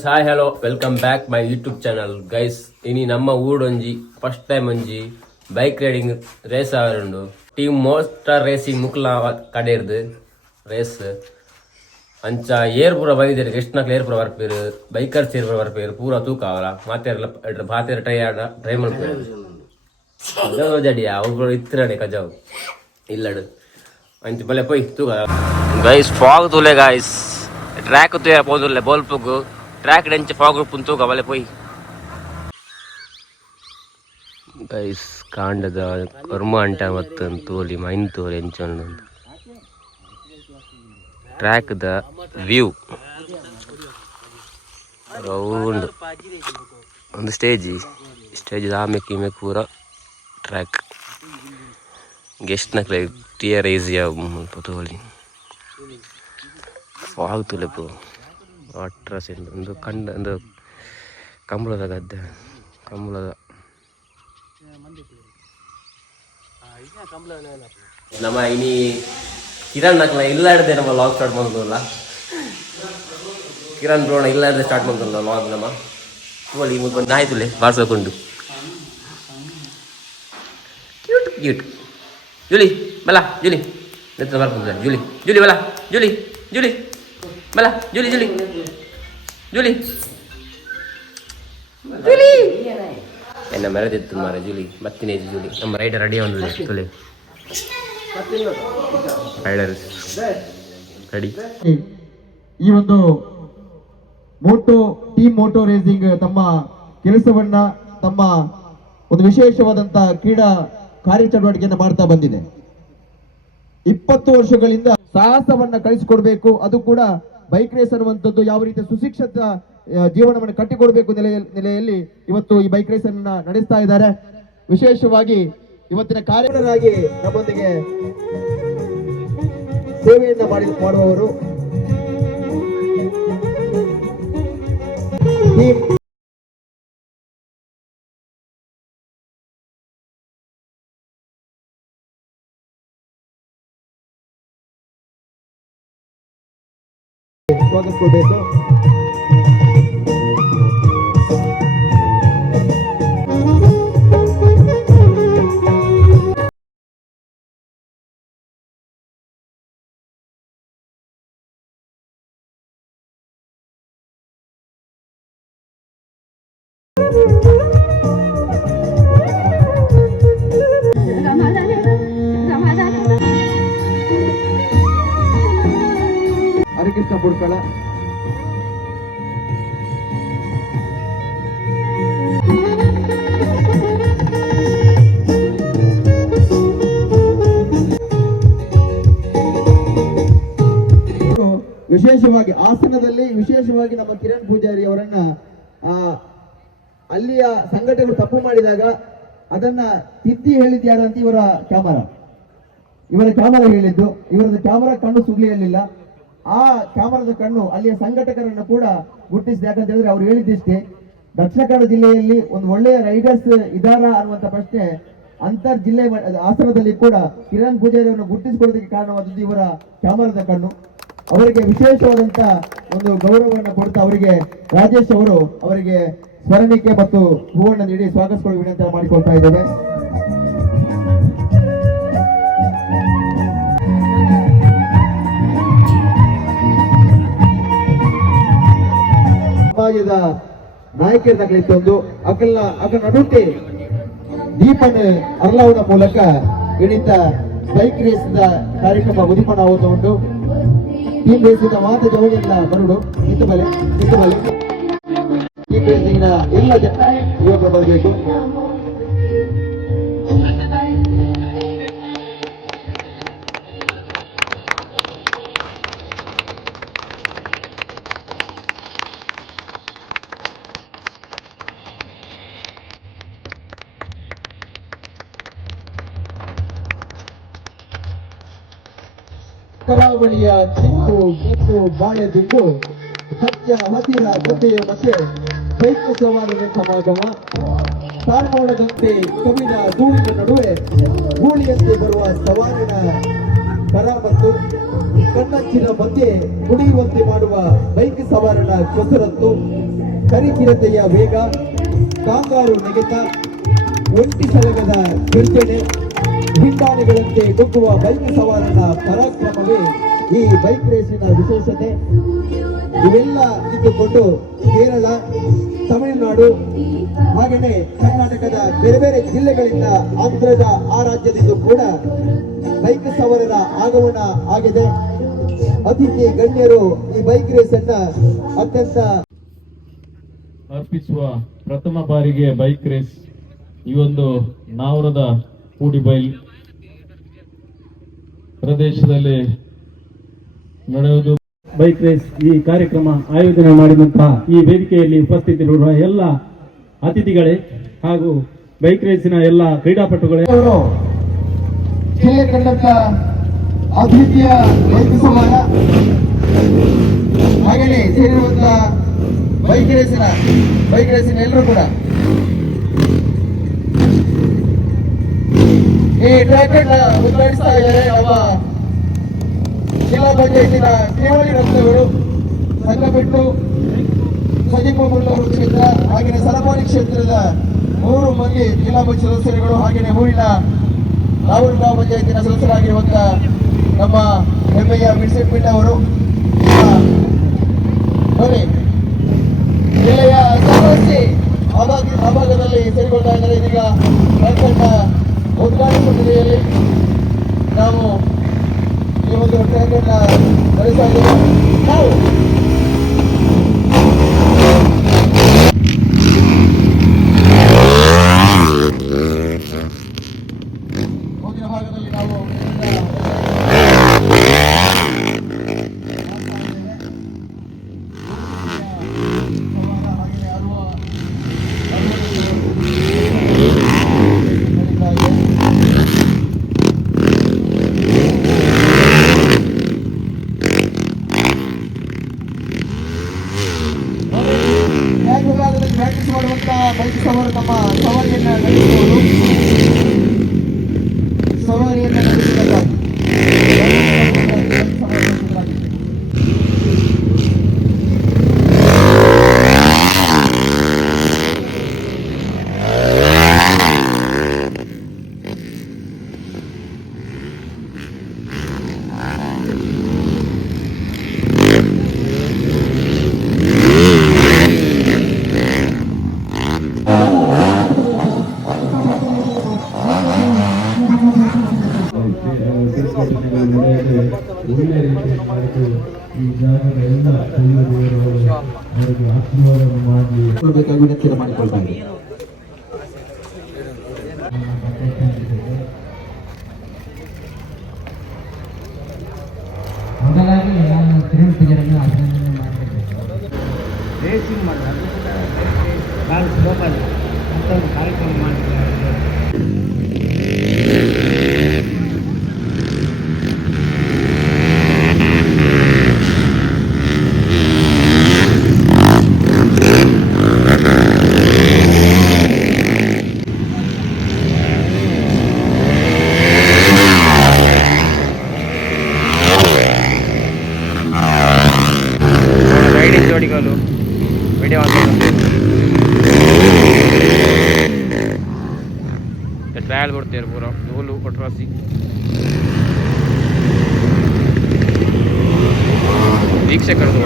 Hi hello welcome back my YouTube channel guys ಇನಿ ನಮ್ಮ ಊಡೊಂಜಿ ಫಸ್ಟ್ ಟೈಮ್ ಒಂಜಿ ಬೈಕ್ ರೈಡಿಂಗ್ ರೇಸ್ ಆವರುಂಡು ಟೀಮ್ ಮೋಸ್ಟ್ ರೇಸಿಂಗ್ ಮುಕ್ಲ ಕಡೆರ್ದು ರೇಸ್ ಅಂಚ ಏರ್ ಪೂರ ಬಂದಿದ್ದಾರೆ ಎಷ್ಟನಾಕ್ಲ ಏರ್ ಪೂರ ಬರ್ಪೇರು ಬೈಕರ್ಸ್ ಏರ್ ಪೂರ ಬರ್ಪೇರು ಪೂರ ತೂಕ ಅವರ ಮಾತೇ ಬಾತೇರ ಟ್ರೈ ಆಡ ಟ್ರೈ ಜಡಿಯ ಅವ್ರು ಇತ್ತಿರಡೆ ಕಜಾವ್ ಇಲ್ಲಡು ಅಂಚ ಬಲೆ ಪೋಯ್ ತೂಕ ಗೈಸ್ ಫಾಗ್ ತುಲೆ ಗೈಸ್ ಟ್ರ್ಯಾಕ್ ತುಯ ಪೋದುಲ್ಲೆ ಬೋಲ್ಪುಗು ಟ್ರ್ಯಾಕ್ ಡೆಂಚ ಫಾಗ್ ಉಪ್ಪುನ್ ತೂಕ ಬಲೆ ಪೋಯ್ ಗೈಸ್ ಕಾಂಡದ ಕರ್ಮ ಅಂಟ ಮತ್ತು ತೋಲಿ ಮೈನ್ ತೋಲಿ ಎಂಚೊಂಡು ಟ್ರ್ಯಾಕ್ ದ ವ್ಯೂ ರೌಂಡ್ ಒಂದು ಸ್ಟೇಜಿ ಸ್ಟೇಜ್ ಆಮೇಲೆ ಇಮೇಲೆ ಪೂರ ಟ್ರ್ಯಾಕ್ ಗೆಸ್ಟ್ ನಕ್ಲೆ ಟಿಯರ್ ಈಸಿಯ ತೋಲಿ ಫಾಗ್ ತುಲೆ ಪೋ ಅಟ್ರ ಸೆಂಡ್ ಒಂದು ಕಂಡ ಒಂದು ಕಂಬಳದ ಗದ್ದೆ ಕಂಬಳದ ನಮ್ಮ ಇನಿ ಕಿರಣ್ ನಕ್ಲ ಇಲ್ಲಾಡ್ದೆ ನಮ್ಮ ಲಾಗ್ ಸ್ಟಾರ್ಟ್ ಮಾಡೋದಲ್ಲ ಕಿರಣ್ ಬ್ರೋಣ ಇಲ್ಲಾಡ್ದೆ ಸ್ಟಾರ್ಟ್ ಮಾಡೋದಲ್ಲ ಲಾಗ್ ನಮ್ಮ ತೋಳಿ ಒಂದು ನಾಯಿ ತುಲೆ ಬಾರ್ಸೋಕೊಂಡು ಕ್ಯೂಟ್ ಕ್ಯೂಟ್ ಜುಲಿ ಬಲ ಜುಲಿ ನೆತ್ತ ಬರ್ಬೋದು ಜುಲಿ ಜುಲಿ ಬಲ ಜುಲಿ ಜುಲಿ ಬಲ ಜುಲಿ ಜುಲಿ ಜುಲಿ ಜುಲಿ ಎನ್ನ ಮೆರೆದಿತ್ತು ಮಾರ ಜುಲಿ ಮತ್ತಿನ ಜುಲಿ ನಮ್ಮ ರೈಡರ್ ರೆಡಿ ಒಂದು ಜೂಲಿ ರೈಡರ್ ರೆಡಿ ಈ ಒಂದು ಮೋಟೋ ಟೀಮ್ ಮೋಟೋ ರೇಸಿಂಗ್ ತಮ್ಮ ಕೆಲಸವನ್ನ ತಮ್ಮ ಒಂದು ವಿಶೇಷವಾದಂತ ಕ್ರೀಡಾ ಕಾರ್ಯಚಟುವಟಿಕೆಯನ್ನು ಮಾಡ್ತಾ ಬಂದಿದೆ. ಇಪ್ಪತ್ತು ವರ್ಷಗಳಿಂದ ಸಾಹಸವನ್ನ ಕಳಿಸಿಕೊಡ್ಬೇಕು ಅದು ಕೂಡ ಬೈಕ್ ರೇಸ್ ಅನ್ನುವಂಥದ್ದು ಯಾವ ರೀತಿಯ ಸುಶಿಕ್ಷಿತ ಜೀವನವನ್ನು ಕಟ್ಟಿಕೊಡಬೇಕು ನೆಲೆಯ, ನೆಲೆಯಲ್ಲಿ ಇವತ್ತು ಈ ಬೈಕ್ ರೇಸ್ ಅನ್ನ ನಡೆಸ್ತಾ ಇದ್ದಾರೆ. ವಿಶೇಷವಾಗಿ ಇವತ್ತಿನ ಕಾರ್ಯಕರ್ತರಾಗಿ ನಮ್ಮೊಂದಿಗೆ ಸೇವೆಯನ್ನ ಮಾಡಿ ಮಾಡುವವರು. ಈ ಸ್ವಾಗತಿಸಬೇಕು ಹರಿಕೃಷ್ಣ ನಮ್ಮ ಕಿರಣ್ ಪೂಜಾರಿ ಅವರನ್ನ ಆ, ಅಲ್ಲಿಯ ಸಂಘಟನೆಗಳು ತಪ್ಪು ಮಾಡಿದಾಗ ಅದನ್ನ ತಿದ್ದಿ ಹೇಳಿದ್ಯಾರ ಅಂತ ಇವರ ಕ್ಯಾಮರಾ. ಇವರ ಕ್ಯಾಮರಾ ಹೇಳಿದ್ದು. ಇವರದ ಕ್ಯಾಮರಾ ಕಣ್ಣು ಸುಗ್ಲಿಯಲ್ಲಿಲ್ಲ. ಆ ಕ್ಯಾಮರಾದ ಕಣ್ಣು ಅಲ್ಲಿಯ ಸಂಘಟಕರನ್ನು ಕೂಡ ಗುರುತಿಸಿದೆ. ಯಾಕಂತ ಹೇಳಿದ್ರೆ ಅವ್ರು ಹೇಳಿದ್ದಿಷ್ಟೇ. ದಕ್ಷಿಣ ಕನ್ನಡ ಜಿಲ್ಲೆಯಲ್ಲಿ ಒಂದು ಒಳ್ಳೆಯ ರೈಡರ್ಸ್ ಇದಾರ ಅನ್ನುವಂತ ಪ್ರಶ್ನೆ ಅಂತರ್ ಜಿಲ್ಲೆ ಆಶ್ರಮದಲ್ಲಿ ಕೂಡ ಕಿರಣ್ ಪೂಜಾರಿ ಅವರನ್ನು ಗುರುತಿಸಿಕೊಳ್ಳೋದಕ್ಕೆ ಕಾರಣವಾದದ್ದು ಇವರ ಕ್ಯಾಮರಾದ ಕಣ್ಣು. ಅವರಿಗೆ ವಿಶೇಷವಾದಂತ ಒಂದು ಗೌರವವನ್ನು ಕೊಡ್ತಾ ಅವರಿಗೆ ರಾಜೇಶ್ ಅವರು ಅವರಿಗೆ ಸ್ಮರಣಿಕೆ ಮತ್ತು ಹೂವನ್ನು ನೀಡಿ ಸ್ವಾಗತಿಸಿಕೊಳ್ಳುವ ವಿನಂತ ಮಾಡಿಕೊಳ್ತಾ ಇದ್ದೇವೆ. ಸಮಾಜದ ನಾಯಕರದಾಗಲಿತ್ತು ಒಂದು ಅಕಲ್ನ ಅಕಲ್ ನಡುಟ್ಟಿ ದೀಪನ ಅರ್ಲಾವದ ಮೂಲಕ ಇಳಿತ ಬೈಕ್ ರೇಸ್ ಕಾರ್ಯಕ್ರಮ ಉದಿಪಣ ಟೀಮ್ ರೇಸಿನ ಮಾತ ಜವಳಿಯಲ್ಲ ಬರುಡು. ಇತ್ತು ಬಲೆ ಇತ್ತು ಬಲೆ ಟೀಮ್ ಬೇಸಿನ ಎಲ್ಲ ಜನ ಯುವಕರು ಬರಬೇಕು. ಕರಾವಳಿಯ ಚಿಂತು ಗಿಕ್ಕು ಬಾಳೆದಿದ್ದು ಸತ್ಯ ಹಸಿರ ಮತ್ತೆ ಮಸೆ ಬೈಕ್ ಸವಾರರ ಸಮಾಗಮ. ತಾಳ್ಮೋಡದಂತೆ ಕವಿನ ಧೂಳಿನ ನಡುವೆ ಗೂಳಿಯಂತೆ ಬರುವ ಸವಾರಿನ ಕರ ಮತ್ತು ಕಣ್ಣಚ್ಚಿನ ಮಧ್ಯೆ ಕುಡಿಯುವಂತೆ ಮಾಡುವ ಬೈಕ್ ಸವಾರನ ಕಸರತ್ತು, ಕರಿಚಿರತೆಯ ವೇಗ, ಕಾಂಗಾರು ನೆಗೆತ ಒಂಟಿ ಸಲಗದ ಗಿರ್ಜನೆ ಬಿಂಡಾನೆಗಳಂತೆ ಕುಗ್ಗುವ ಬೈಕ್ ಸವಾರನ ಪರಾಕ್ರಮವೇ ಈ ಬೈಕ್ ರೇಸಿನ ವಿಶೇಷತೆ. ಇವೆಲ್ಲ ಇದ್ದುಕೊಂಡು ಕೇರಳ, ತಮಿಳುನಾಡು, ಹಾಗೆಯೇ ಕರ್ನಾಟಕದ ಬೇರೆ ಬೇರೆ ಜಿಲ್ಲೆಗಳಿಂದ ಆಂಧ್ರದ ಆ ರಾಜ್ಯದಿಂದ ಕೂಡ ಬೈಕ್ ಸವಾರರ ಆಗಮನ ಆಗಿದೆ. ಅತಿಥಿ ಗಣ್ಯರು ಈ ಬೈಕ್ ರೇಸ್ ಅನ್ನ ಅತ್ಯಂತ ಅರ್ಪಿಸುವ ಪ್ರಥಮ ಬಾರಿಗೆ ಬೈಕ್ ರೇಸ್ ಈ ಒಂದು ನಾವರದ ಕೂಡಿಬೈಲ್ ಪ್ರದೇಶದಲ್ಲಿ ನಡೆಯುವುದು. ಬೈಕ್ ರೇಸ್ ಈ ಕಾರ್ಯಕ್ರಮ ಆಯೋಜನೆ ಮಾಡಿದಂತಹ ಈ ವೇದಿಕೆಯಲ್ಲಿ ಉಪಸ್ಥಿತರಿರುವ ಎಲ್ಲ ಅತಿಥಿಗಳೇ ಹಾಗೂ ಬೈಕ್ ರೇಸಿನ ಎಲ್ಲ ಕ್ರೀಡಾಪಟುಗಳೇ. ಅವರು ಜಿಲ್ಲೆ ಕಂಡಂತ ಅದ್ವಿತೀಯ ಬೈಕ್ ಸಮಾನ ಹಾಗೆಯೇ ಸೇರಿರುವಂತಹ ಬೈಕ್ ರೇಸಿನ ಬೈಕ್ ರೇಸಿನ ಎಲ್ಲರೂ ಕೂಡ ಈ ಟ್ರ್ಯಾಕ್ ಅನ್ನ ಉದ್ಘಾಟಿಸ್ತಾ ಇದ್ದಾರೆ ನಮ್ಮ ಜಿಲ್ಲಾ ಪಂಚಾಯತಿನ ತ್ರಿವಳಿ ರಸ್ತೆಗಳು. ಸಂಘಬಿಟ್ಟು ಸಜೀವ ಮುಳ್ಳೂರು ಕ್ಷೇತ್ರ ಹಾಗೆಯೇ ಸರಪಾರಿ ಕ್ಷೇತ್ರದ ಮೂರು ಮಂದಿ ಜಿಲ್ಲಾ ಪಂಚಾಯತ್ ಸದಸ್ಯರುಗಳು ಹಾಗೆಯೇ ಊರಿನ ರಾಹುಲ್ ಗ್ರಾಮ ಪಂಚಾಯತಿನ ಸದಸ್ಯರಾಗಿರುವಂತ ನಮ್ಮ ಹೆಮ್ಮೆಯ ಮಿಡ್ಸಿಪಿಂಡ ಅವರು. ನೋಡಿ, ಜಿಲ್ಲೆಯ ಸಮಸ್ಯೆ ಅಭಾಗ ಅಭಾಗದಲ್ಲಿ ಸೇರಿಕೊಳ್ತಾ ಇದ್ದಾರೆ. ಇದೀಗ ಉದ್ಘಾಟನಾ ಸಭೆಯಲ್ಲಿ ನಾವು ಈ ಒಂದು ಟ್ಯಾಂಕರ್ನ ನಡೆಸ್ತಾ ಇದ್ದೇವೆ ನಾವು ಮುಂದಿನ ಭಾಗದಲ್ಲಿ ನಾವು ಬ್ಯಾಗ್ ವಿಭಾಗದಲ್ಲಿ ಪ್ರಾಕ್ಟೀಸ್ ಮಾಡುವಂತ ಬೈಕ್ ಸವಾರ ತಮ್ಮ ಸವಾರಿಯನ್ನ ನಡೆಸಬಹುದು ಸವಾರಿಯನ್ನ ನಡೆಸಿದಾಗ ಒಳ್ಳೆ ರೀತಿಯಲ್ಲಿ ಮಾಡಿದ್ದು ಈ ಜಾಗದ ಎಲ್ಲ ದೇವರು ಅವರಿಗೆ ಆಶೀರ್ವಾದ ಮಾಡಲಿ ಕೊಡಬೇಕಾಗಿ ವಿನಂತಿ ಮಾಡಿಕೊಳ್ತಾ ಇದ್ದೀನಿ ಮೊದಲಾಗಿ ನಾನು ಕಿರಣ್ ಪೂಜಾರನ್ನು ಅಭಿನಂದನೆ ಮಾಡಬೇಕು ರೇಸಿಂಗ್ ಮಾಡೋದು ಭಾಳ ಸುಲಭ ಅಲ್ಲ ಅಂತ ಒಂದು ಕಾರ್ಯಕ್ರಮ ಮಾಡಿದ್ದಾರೆ check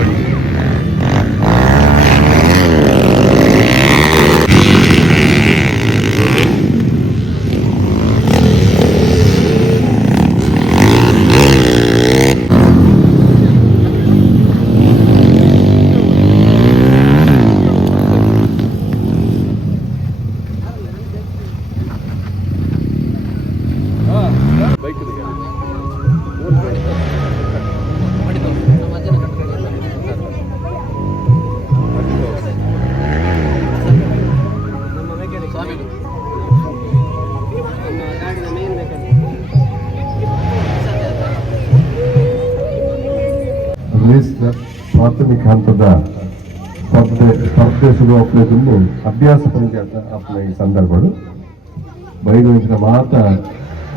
ಅಭ್ಯಾಸ ಪಂಚಾಯತ್ ಆಪ್ನ ಈ ಸಂದರ್ಭಗಳು. ಬೈದಂಚಿನ ಮಾತ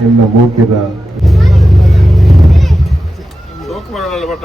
ಎಲ್ಲ ಮೋಕ್ಯದ ಬಟ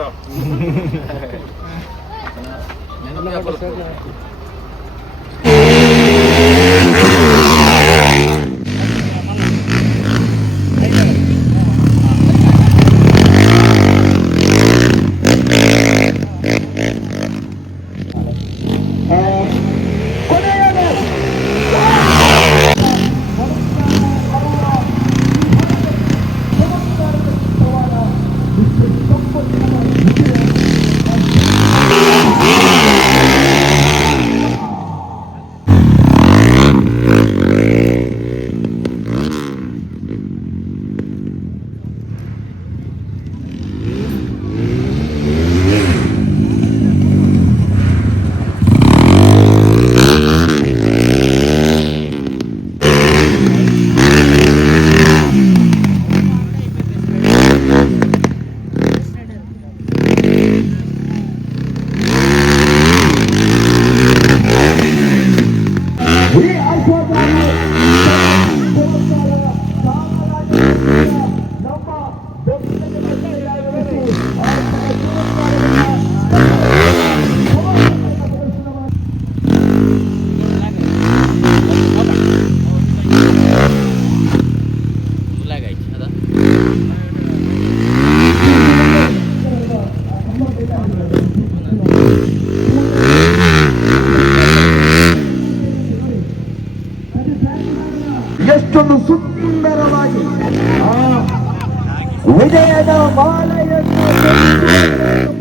ವಿಜಯದ ಮಾಲೆಯನ್ನು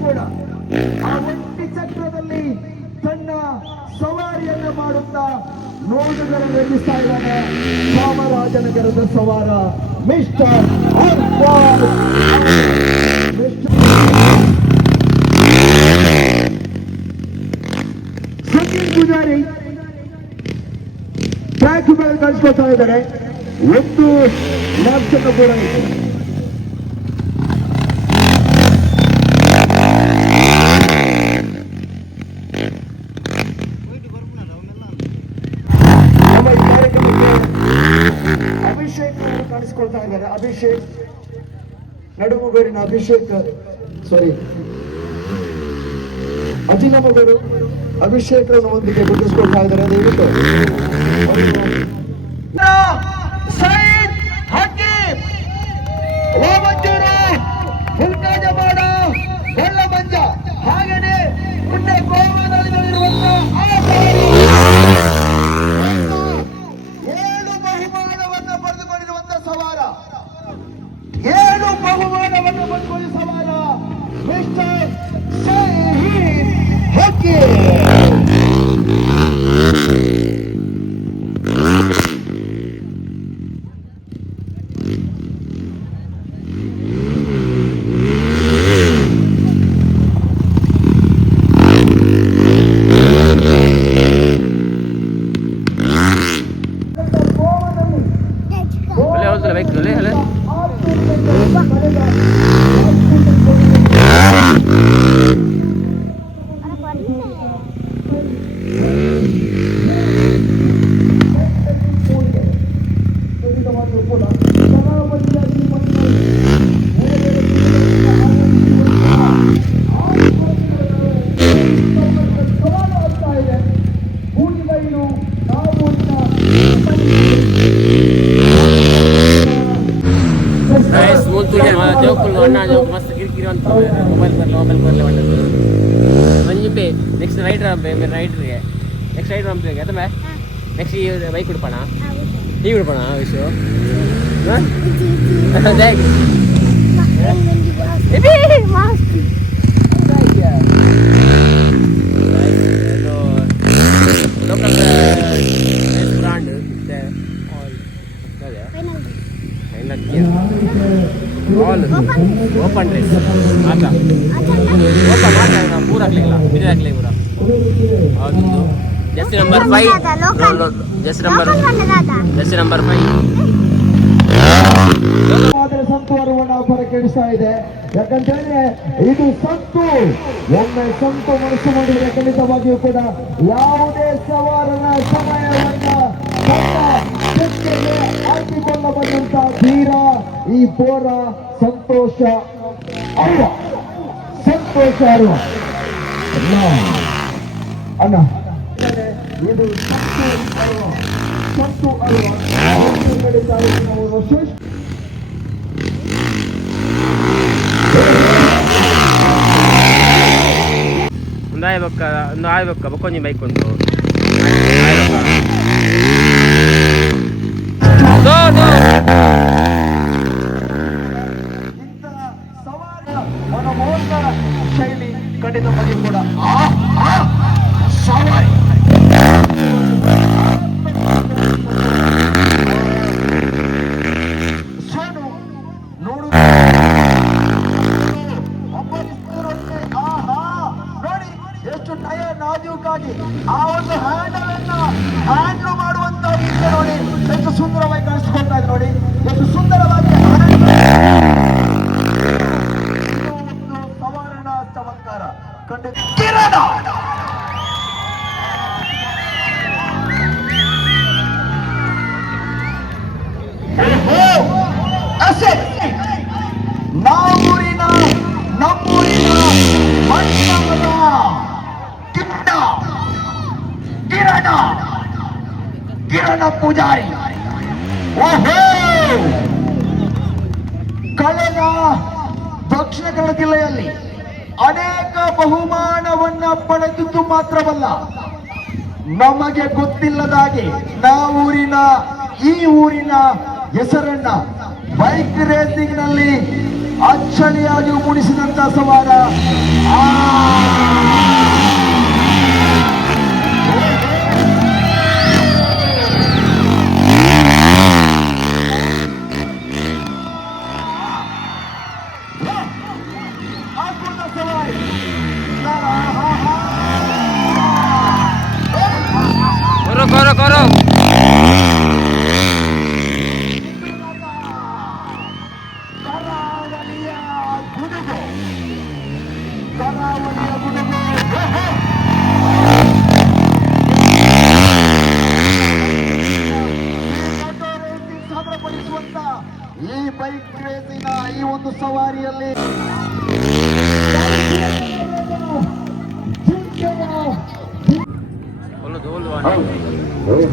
ಕೂಡ ಆ ಒಂಟಿ ಚಕ್ರದಲ್ಲಿ ತನ್ನ ಸವಾರಿಯನ್ನು ಮಾಡುತ್ತಾ ನೋಡುಗರ ರಂಜಿಸ್ತಾ ಇದ್ದಾನೆ ಚಾಮರಾಜನಗರದ ಸವಾರ ಮಿಸ್ಟರ್ ಸಚಿನ್ ಪೂಜಾರಿ ಟ್ರ್ಯಾಕ್ ಮೇಲೆ ಕಳಿಸ್ಕೊಳ್ತಾ ಇದ್ದಾರೆ. ಒಂದು ಲ್ಯಾಪ್ಸ್ ಅನ್ನು ಕೂಡ ಇದೆ ಇದ್ದಾರೆ ಅಭಿಷೇಕ್ ನಡುಮುಗರಿನ ಅಭಿಷೇಕ್ ಸಾರಿ ಅಜಿನಮಗರು ಅಭಿಷೇಕ್ ಒಂದಿಗೆ ಗುರುತಿಸ್ಕೊಳ್ತಾ ಇದ್ದಾರೆ ದಯವಿಟ್ಟು local brand all open race ಆತ ಓಪನ್ ಮಾಡ್ತಾ ಪೂರ ಹಾಕ್ಲಿಲ್ಲ ಬಿಡಿ ಹಾಕ್ಲಿ ಪೂರ ಹೌದು just number five just number just number five ಆದರೆ ಸಂತು ಅರಿವನ್ನು ಅಬ್ಬರ ಕೇಳಿಸ್ತಾ ಇದೆ. ಯಾಕಂತೇಳಿ ಇದು ಸಂತು, ಒಮ್ಮೆ ಸಂತು ಮನಸ್ಸು ಮಾಡಿದರೆ ಖಂಡಿತವಾಗಿಯೂ ಕೂಡ ಯಾವುದೇ ಸವಾರನ ಸಮಯವನ್ನ ಹಾಕಿಕೊಳ್ಳಬಂದಂತ ಧೀರ ಈ ಪೋರ ಸಂತೋಷ ಅಲ್ಲ ಸಂತೋಷ ಅಲ್ಲ ಅಣ್ಣ ಇದು ಸತ್ತು ಅಲ್ವಾ ಅಲ್ಲ ಅಲ್ವಾ ಒಂದು ಕಡೆ ತಾಲೂಕಿನ ಒಂದು ಶ್ರೇಷ್ಠ ಒಂದು ಆಯ್ಬಕ್ಕ ಒಂದು ಬಕ್ಕೊಂಜಿ ಬೈಕ್ ಉಂಟು ದೋ, ದೋ. ಒಂದು ಹ್ಯಾಂಡಲ್ ಅನ್ನ ಹ್ಯಾಂಡ್ಲ್ ಮಾಡುವಂತ ರೀತಿಯ ನೋಡಿ. ಎಷ್ಟು ಸುಂದರವಾಗಿ ಕಾಣಿಸ್ಕೊಳ್ತಾ ಇದೆ ನೋಡಿ. ಎಷ್ಟು ಸುಂದರವಾಗಿ ಒಂದು ಚಮತ್ಕಾರ. ಖಂಡಿತ. ನಾವೂರಿನ ಈ ಊರಿನ ಹೆಸರನ್ನ ಬೈಕ್ ರೇಸಿಂಗ್ನಲ್ಲಿ ಅಚ್ಚಳಿಯಾಗಿ ಮೂಡಿಸಿದಂತ ಸವಾರ.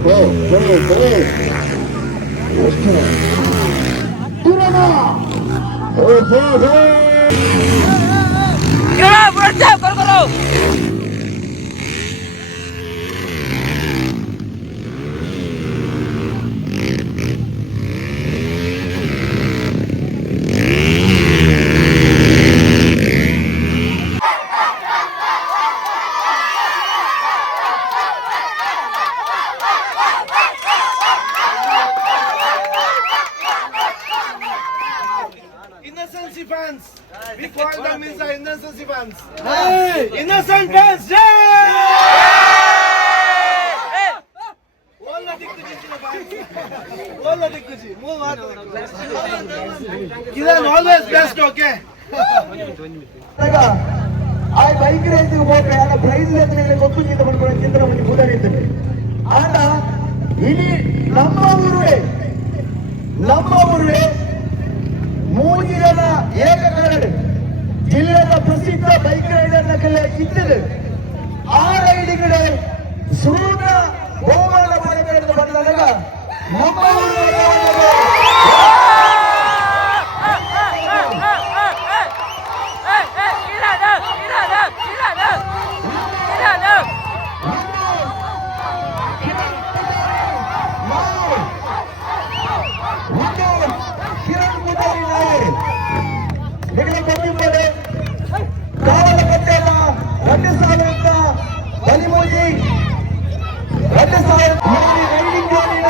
일어나! 일어나! 걸어 걸어! ಆಲ್ವೇಸ್ ಬೆಸ್ಟ್ ಓಕೆ ಆ ಬೈಕ್ ರೇಸಿಗೆ ಹೋದ್ರೆ ಆಗ ಪ್ರೈಸ್ ರೇಸ್ನಲ್ಲಿ ಗೊತ್ತು ಚಿಂತೆ ಮಾಡ್ಕೊಳ್ಳೋ ಚಿಂತನೆ ಮಾಡಿ ಕೂಡಲಿದ್ದೇನೆ ಆಗ ಇಡೀ ನಮ್ಮ ಊರುವೆ ನಮ್ಮ ಊರುವೆ ಮೂಗಿನ ಏಕಕಾರಣ, ಜಿಲ್ಲೆಯ ಪ್ರಸಿದ್ಧ ಬೈಕ್ ರೈಡರ್ನ ಕಲೆ ಇದ್ದರೆ ಆ ರೈಡಿಗಡೆ ಸೂರ್ಯ ಬಹುಮಾನ ಮಾಡಿಕೊಂಡು ಬಂದಾಗ ನಮ್ಮ ಊರು ಒಂದು ಕಿರಣ್ ಪೂಜಾರಿ ನಾಯರ್ ನಿಮಗೆ ಗೊತ್ತಿದ್ದಾರೆ ಕಾವಲ ಕಟ್ಟೆಯ ಎರಡು ಸಾವಿರದ ಬಲಿಮೋಜಿ ಎರಡು ಸಾವಿರ ರೈಡಿಂಗ್ ಜೋಡಿನ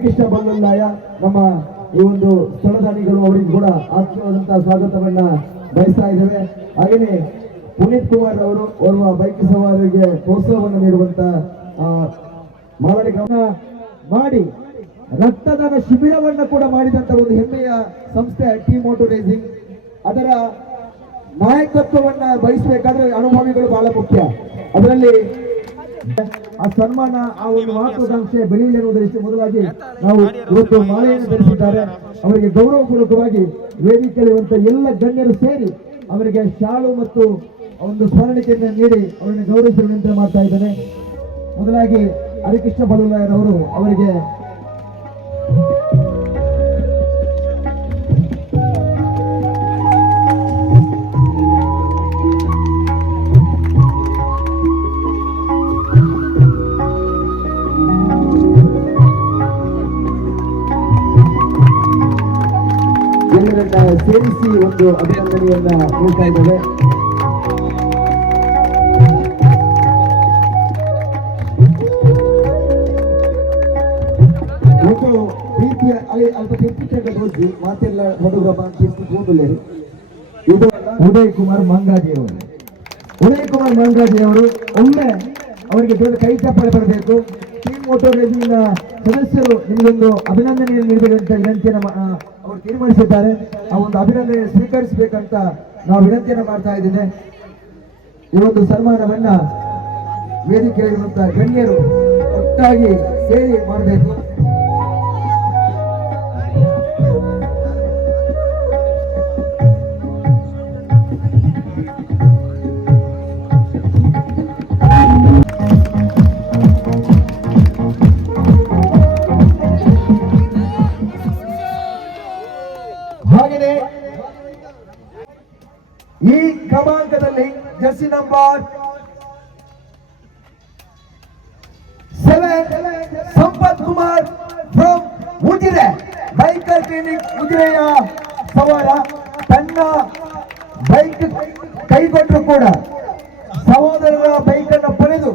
ಹರಿಕೃಷ್ಣ ಬಲ್ಲಾಯ ನಮ್ಮ ಈ ಒಂದು ಸ್ಥಳದಾನಿಗಳು ಅವರಿಗೆ ಕೂಡ ಆತ್ಮೀಯವಾದಂತಹ ಸ್ವಾಗತವನ್ನ ಬಯಸ್ತಾ ಇದ್ದೇವೆ. ಹಾಗೆಯೇ ಪುನೀತ್ ಕುಮಾರ್ ಅವರು ಓರ್ವ ಬೈಕ್ ಸವಾರಿಗೆ ಪ್ರೋತ್ಸಾಹವನ್ನು ನೀಡುವಂತ ಆ, ಮಾಲಾಡಿ ಗಮನ ಮಾಡಿ ರಕ್ತದಾನ ಶಿಬಿರವನ್ನ ಕೂಡ ಮಾಡಿದಂತ ಒಂದು ಹೆಮ್ಮೆಯ ಸಂಸ್ಥೆ ಟಿ ಮೋಟೋ ರೇಸಿಂಗ್ ಅದರ ನಾಯಕತ್ವವನ್ನ ಬಯಸಬೇಕಾದ್ರೆ ಅನುಭವಿಗಳು ಬಹಳ ಮುಖ್ಯ. ಅದರಲ್ಲಿ ಆ ಸನ್ಮಾನ, ಆ ಒಂದು ಮಹತ್ವಾಕಾಂಕ್ಷೆ ಬೆಳೆಯಲಿ ಅನ್ನುವ ಮೊದಲಾಗಿ ನಾವು ಇವತ್ತು ಮಾಲೆಯನ್ನು ಧರಿಸಿದ್ದಾರೆ. ಅವರಿಗೆ ಗೌರವಪೂರ್ವಕವಾಗಿ ವೇದಿಕೆಯಲ್ಲಿರುವಂತ ಎಲ್ಲ ಗಣ್ಯರು ಸೇರಿ ಅವರಿಗೆ ಶಾಲು ಮತ್ತು ಒಂದು ಸ್ಮರಣಿಕೆಯನ್ನು ನೀಡಿ ಅವರನ್ನು ಗೌರವಿಸಲು ವಿನಂತಿ ಮಾಡ್ತಾ ಇದ್ದೇನೆ. ಮೊದಲಾಗಿ ಹರಿಕೃಷ್ಣ ಬಲುಲಾಯರವರು ಅವರಿಗೆ ಸೇರಿಸಿ ಒಂದು ಅಭಿನಂದನೆಯನ್ನ ನೀಡ್ತಾ ಇದ್ದೇವೆ ಒಂದು ರೀತಿಯ, ಅಲ್ಲಿ ಅಲ್ಪ ತಿರ್ಪಿಚಂಡ ಹೋಗಿ ಮಾತೆಲ್ಲ ಹುಡುಗ ತಿರ್ಪಿ ಕೂದಲೇರು ಇದು ಉದಯ್ ಕುಮಾರ್ ಮಂಗಾಜಿ ಅವರು ಉದಯ್ ಕುಮಾರ್ ಮಂಗಾಜಿ ಅವರು ಒಮ್ಮೆ ಅವರಿಗೆ ದೊಡ್ಡ ಕೈ ಚಪ್ಪಾಳೆ ಬರಬೇಕು. ಟೀಮ್ ಮೋಟೋ ರೇಸಿಂಗ್ನ ಸದಸ್ಯರು ನಿಮಗೊಂದು ಅಭಿನಂದನೆಯನ್ನು ನೀಡಬೇಕಂತ ವಿನಂತಿಯನ್ನು ಅವರು ತೀರ್ಮಾನಿಸಿದ್ದಾರೆ. ಆ ಒಂದು ಅಭಿನಂದನೆ ಸ್ವೀಕರಿಸಬೇಕಂತ ನಾವು ವಿನಂತಿಯನ್ನು ಮಾಡ್ತಾ ಇದ್ದೇನೆ. ಈ ಒಂದು ಸನ್ಮಾನವನ್ನ ವೇದಿಕೆಯಲ್ಲಿರುವಂತಹ ಗಣ್ಯರು ಒಟ್ಟಾಗಿ ಸೇರಿ ಮಾಡಬೇಕು. ಈ ಕ್ರಮಾಂಕದಲ್ಲಿ jersey number seven Sampath Kumar from Ujire. Biker clinic ಉಜಿರೆಯ ಸವಾರ ತನ್ನ ಬೈಕ್ ಕೈಗೊಟ್ಟರು ಕೂಡ ಸಹೋದರರ ಬೈಕ್ ಅನ್ನು ಪಡೆದು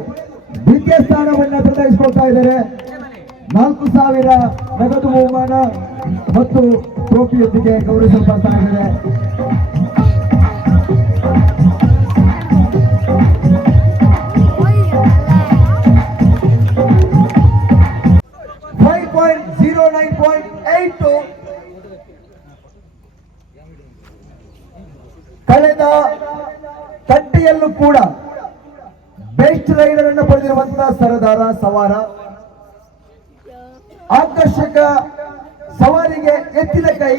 ದ್ವಿತೀಯ ಸ್ಥಾನವನ್ನು ತಂದಾಯಿಸಿಕೊಳ್ತಾ ಇದ್ದಾರೆ. ನಾಲ್ಕು ಸಾವಿರ ನಗದು ಬಹುಮಾನ ಮತ್ತು ಟ್ರೋಫಿಯೊಂದಿಗೆ ಗೌರವಿಸಲ್ಪಡ್ತಾ ಇದ್ದಾರೆ. ಏಟ್ ಕಳೆದ ತಟ್ಟೆಯಲ್ಲೂ ಕೂಡ ಬೆಸ್ಟ್ ರೈಡರ್ ಅನ್ನು ಪಡೆದಿರುವಂತಹ ಸರದಾರ ಸವಾರ. ಆಕರ್ಷಕ ಸವಾರಿಗೆ ಎತ್ತಿದ ಕೈ.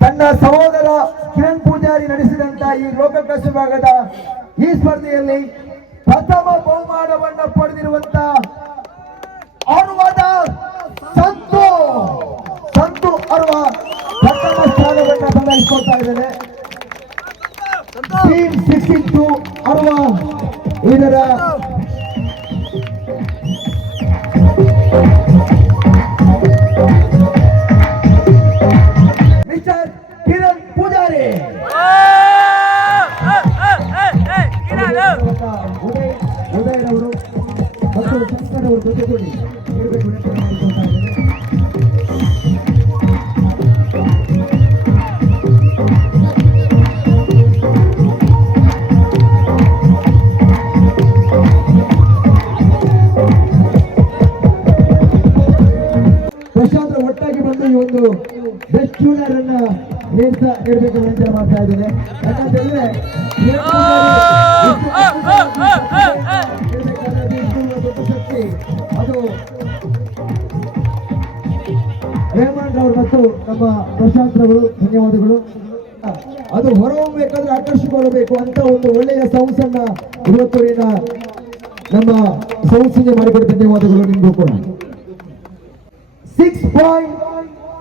ತನ್ನ ಸಹೋದರ ಕಿರಣ್ ಪೂಜಾರಿ ನಡೆಸಿದಂತಹ ಈ ಲೋಕಕಾಶ ವಿಭಾಗದ ಈ ಸ್ಪರ್ಧೆಯಲ್ಲಿ ಪ್ರಥಮ ಬಹುಮಾನವನ್ನು ಪಡೆದಿರುವಂತ ಅರ್ವದ ಸಂತು ಅರುವ ಪ್ರಥಮ ಸ್ಥಾನವನ್ನು ಸಂಗ್ರಹಿಸಿಕೊಳ್ತಾ ಇದ್ದಾರೆ ಟೀಮ್ ಸಿಕ್ಸ್ಟಿ ಟು ಅರುವ ಇದರ ಮಿಸ್ಟರ್ ಕಿರಣ್ ಪೂಜಾರಿ ಉದಯ್ ಉದಯರವರು ಮತ್ತು ಶಂಕರ್ ಅವರು ಜೊತೆಗೂಡಿ ಇರಬೇಕು ಒಂದು ಬೆಸ್ಟ್ ಜೂನಿಯರ್ ಅನ್ನ ನೀಡ್ತಾ ಇರ್ಬೇಕು ಅಂತ ಮಾಡ್ತಾ ಇದ್ದೇನೆ. ಯಾಕಂತಂದ್ರೆ ಅದು ರೇಮಂಡ್ ಅವರು ಮತ್ತು ನಮ್ಮ ಪ್ರಶಾಂತ್ ರವರು, ಧನ್ಯವಾದಗಳು. ಅದು ಹೊರಹೊಮ್ಮಬೇಕಾದ್ರೆ ಆಕರ್ಷಿಸಿಕೊಳ್ಳಬೇಕು ಅಂತ ಒಂದು ಒಳ್ಳೆಯ ಸೌಂಡ್ಸ್ ಅನ್ನ ಇವತ್ತೂರಿನ ನಮ್ಮ ಸೌಂಡ್ಸ್ಗೆ ಮಾಡಿಕೊಡಿ ಧನ್ಯವಾದಗಳು ನಿಮಗೂ ಕೂಡ. Six point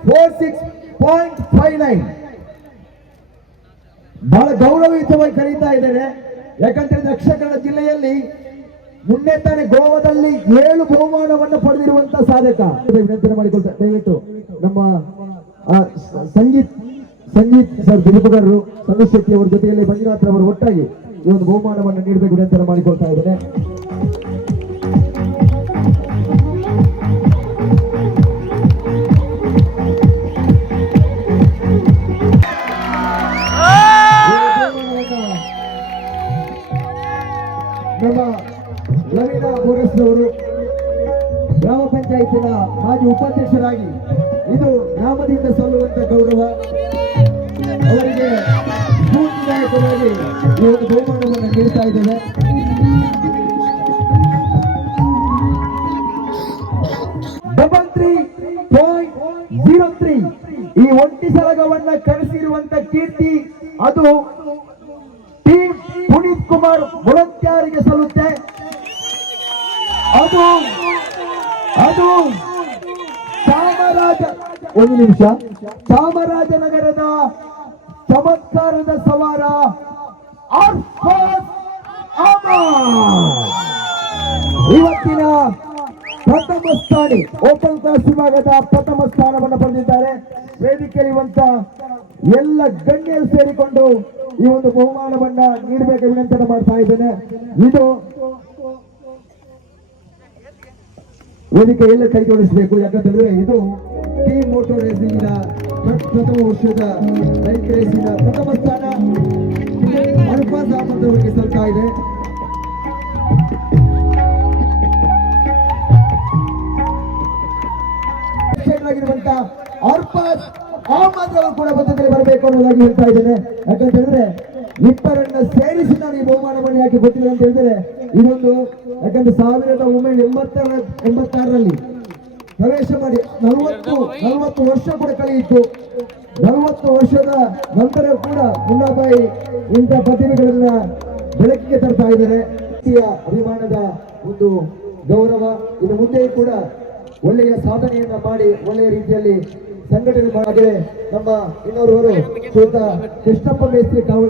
four six point five nine ಬಹಳ ಗೌರವಯುತವಾಗಿ ಕರೀತಾ ಇದ್ದೇನೆ. ಯಾಕಂದ್ರೆ ದಕ್ಷಿಣ ಕನ್ನಡ ಜಿಲ್ಲೆಯಲ್ಲಿ ಮುನ್ನೆ ತಾನೇ ಗೋವಾದಲ್ಲಿ ಏಳು ಬಹುಮಾನವನ್ನು ಪಡೆದಿರುವಂತಹ ಸಾಧಕ. ವಿನಂತಿ ಮಾಡಿಕೊಳ್ತಾ ದಯವಿಟ್ಟು ನಮ್ಮ ಸಂಗೀತ್ ಸಂಗೀತ್ ಸರ್ ದಿಲೀಪಗಾರರು, ಸಂಗೀತ್ ಶೆಟ್ಟಿ ಅವರ ಜೊತೆಯಲ್ಲಿ ಮಂಜುನಾಥ್ ಅವರು ಒಟ್ಟಾಗಿ ಈ ಒಂದು ಬಹುಮಾನವನ್ನು ನೀಡಬೇಕು ವಿನಂತಿ ಮಾಡಿಕೊಳ್ತಾ ಇದ್ದೇನೆ. ಅವರು ಗ್ರಾಮ ಪಂಚಾಯತಿನ ಮಾಜಿ ಉಪಾಧ್ಯಕ್ಷರಾಗಿ ಇದು ಗ್ರಾಮದಿಂದ ಸಲ್ಲುವಂತ ಗೌರವ ಅವರಿಗೆ ಸ್ಫೂರ್ತಿದಾಯಕವಾಗಿ ಈ ಒಂದು ಬಹುಮಾನವನ್ನು ನೀಡ್ತಾ ಇದ್ದೇವೆ. ಈ ಒಂಟಿ ಸಲಗವನ್ನ ಕರೆಸಿರುವಂತ ಕೀರ್ತಿ ಅದು ನಿಮಿಷ. ಚಾಮರಾಜನಗರದ ಚಮತ್ಕಾರದ ಸವಾರ. ಇವತ್ತಿನ ಪ್ರಥಮ ಸ್ಥಾನಿ, ಓಪನ್ ಕ್ಲಾಸ್ ವಿಭಾಗದ ಪ್ರಥಮ ಸ್ಥಾನವನ್ನು ಪಡೆದಿದ್ದಾರೆ. ವೇದಿಕೆಯಲ್ಲಿರುವಂತ ಎಲ್ಲ ಗಣ್ಯರು ಸೇರಿಕೊಂಡು ಈ ಒಂದು ಬಹುಮಾನವನ್ನ ನೀಡಬೇಕು, ವಿನಂತಿಯನ್ನು ಮಾಡ್ತಾ ಇದ್ದೇನೆ. ಇದು ವೇದಿಕೆ ಎಲ್ಲ ಕೈ ಜೋಡಿಸಬೇಕು. ಯಾಕಂತಂದ್ರೆ ಇದು ಟೀಮ್ ಮೋಟೋ ರೇಸಿಂಗ್ನ ಪ್ರಥಮ ವರ್ಷದ ಬೈಕ್ ರೇಸಿನ ಪ್ರಥಮ ಸ್ಥಾನ ಅಲ್ಫಾಜ್ ಅಹಮದ್ ಅವರಿಗೆ ಸಲ್ತಾ ಇದೆ. ಅರ್ಫಾಜ್ ಅಹಮದ್ ಕೂಡ ಪಕ್ಕದಲ್ಲಿ ಬರಬೇಕು ಅನ್ನೋದಾಗಿ ಹೇಳ್ತಾ ಇದ್ದೇನೆ. ಯಾಕಂತ ಹೇಳಿದ್ರೆ ಇಬ್ಬರನ್ನ ಸೇರಿಸಿ ನಾನು ಈ ಬಹುಮಾನವನ್ನು ಯಾಕೆ ಗೊತ್ತಿಲ್ಲ ಅಂತ ಹೇಳಿದ್ರೆ, ಇದೊಂದು ಯಾಕಂದ್ರೆ ಸಾವಿರದ ಒಂಬೈನೂರ ಎಂಬತ್ತರ ಎಂಬತ್ತಾರರಲ್ಲಿ ಪ್ರವೇಶ ಮಾಡಿ ನಲವತ್ತು ನಲವತ್ತು ವರ್ಷ ಕೂಡ ಕಳೆಯಿತು. ನಲವತ್ತು ವರ್ಷದ ನಂತರ ಕೂಡ ಮುನ್ನಾಬಾಯಿ ಇಂಥ ಪ್ರತಿಭೆಗಳನ್ನ ಬೆಳಕಿಗೆ ತರ್ತಾ ಇದ್ದಾರೆ. ಅಭಿಮಾನದ ಒಂದು ಗೌರವ. ಇನ್ನು ಮುಂದೆಯೂ ಕೂಡ ಒಳ್ಳೆಯ ಸಾಧನೆಯನ್ನ ಮಾಡಿ, ಒಳ್ಳೆಯ ರೀತಿಯಲ್ಲಿ ಸಂಘಟನೆ ಮಾಡಿದರೆ ನಮ್ಮ ಇನ್ನೋರ್ವರು ಶ್ರೀಯುತ ಕೃಷ್ಣಪ್ಪ ಮೇಸ್ತ್ರಿ ಇವರು.